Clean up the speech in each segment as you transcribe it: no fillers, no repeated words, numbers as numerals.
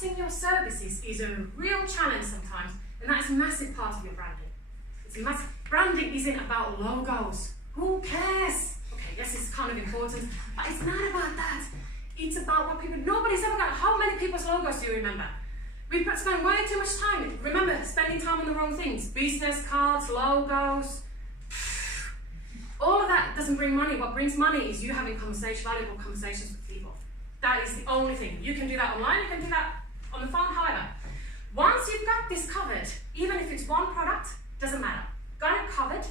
posting your services is a real challenge sometimes, and that is a massive part of your branding. It's a massive, branding isn't about logos. Who cares? Okay, yes, it's kind of important, but it's not about that. It's about what people, nobody's ever got, how many people's logos do you remember? We spend way too much time, remember, spending time on the wrong things. Business cards, logos, all of that doesn't bring money. What brings money is you having valuable conversations with people. That is the only thing. You can do that online, you can do that on the phone, however. Once you've got this covered, even if it's one product, doesn't matter. Got it covered,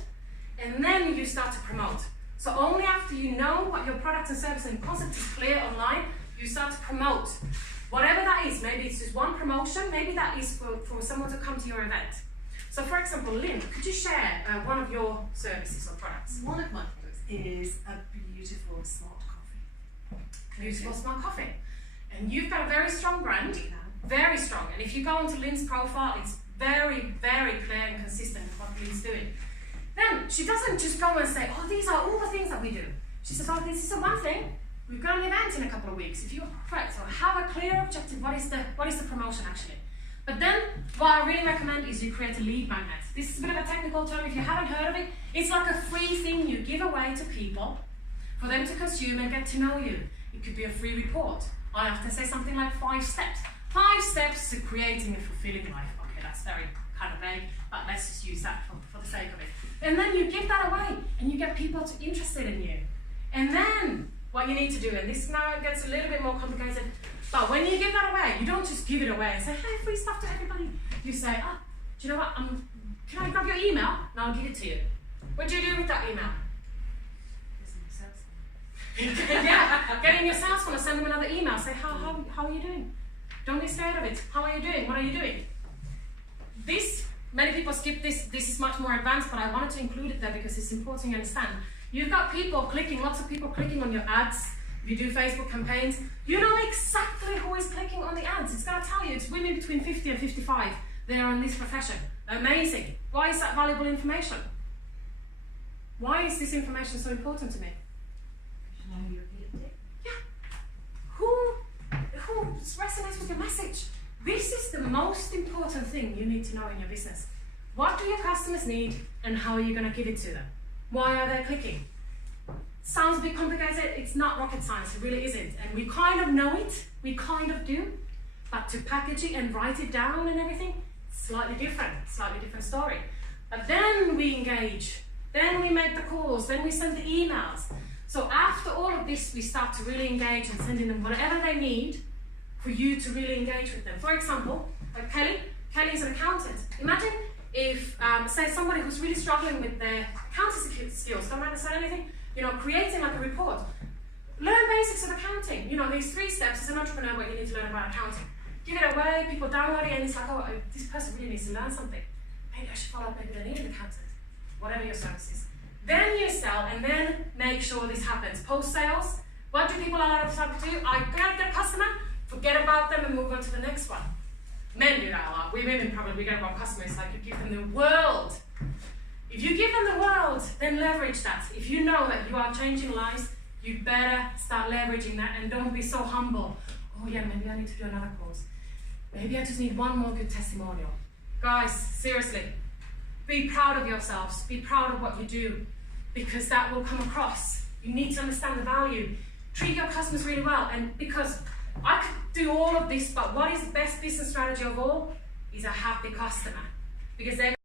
and then you start to promote. So only after you know what your product and service and concept is clear online, you start to promote. Whatever that is, maybe it's just one promotion, maybe that is for someone to come to your event. So for example, Lynn, could you share one of your services or products? One of my products is a beautiful smart coffee. Beautiful smart coffee. And you've got a very strong brand, very strong. And if you go onto Lynn's profile, it's very, very clear and consistent with what Lynn's doing. Then she doesn't just go and say, oh, these are all the things that we do. She says, oh, this is the one thing. We've got an event in a couple of weeks. If you're correct, so have a clear objective. What is the promotion actually? But then what I really recommend is you create a lead magnet. This is a bit of a technical term. If you haven't heard of it, it's like a free thing you give away to people for them to consume and get to know you. It could be a free report. I often say something like 5 steps. 5 steps to creating a fulfilling life. Okay, that's very kind of vague, but let's just use that for the sake of it. And then you give that away and you get people interested in you. And then what you need to do, and this now gets a little bit more complicated, but when you give that away, you don't just give it away and say, hey, free stuff to everybody. You say, oh, do you know what, can I grab your email and I'll give it to you. What do you do with that email? Yeah, get in your sales funnel, send them another email, say, how are you doing? Don't be scared of it. How are you doing? What are you doing? This, many people skip this. This is much more advanced, but I wanted to include it there because it's important you understand. You've got people clicking, lots of people clicking on your ads. If you do Facebook campaigns, you know exactly who is clicking on the ads. It's going to tell you it's women between 50 and 55. They are in this profession. Amazing. Why is that valuable information? Why is this information so important to me? Yeah. Who resonates with your message? This is the most important thing you need to know in your business. What do your customers need and how are you going to give it to them? Why are they clicking? Sounds a bit complicated. It's not rocket science. It really isn't. And we kind of know it. We kind of do. But to package it and write it down and everything, slightly different story. But then we engage. Then we make the calls. Then we send the emails. So after all of this, we start to really engage and sending them whatever they need for you to really engage with them. For example, like Kelly is an accountant. Imagine if, say, somebody who's really struggling with their accounting skills, don't understand anything, you know, creating like a report. Learn basics of accounting. You know, these 3 steps as an entrepreneur what you need to learn about accounting. Give it away, people download it, and it's like, oh, this person really needs to learn something. Maybe I should follow up, maybe they need an accountant. Whatever your service is. Then you sell, and then make sure this happens. Post-sales, what do people a lot of times do? I get a customer, forget about them, and move on to the next one. Men do that a lot. We women probably get about customers, like you give them the world. If you give them the world, then leverage that. If you know that you are changing lives, you better start leveraging that and don't be so humble. Oh yeah, maybe I need to do another course. Maybe I just need one more good testimonial. Guys, seriously, be proud of yourselves. Be proud of what you do because that will come across. You need to understand the value. Treat your customers really well. And because I could do all of this, but what is the best business strategy of all is a happy customer because they're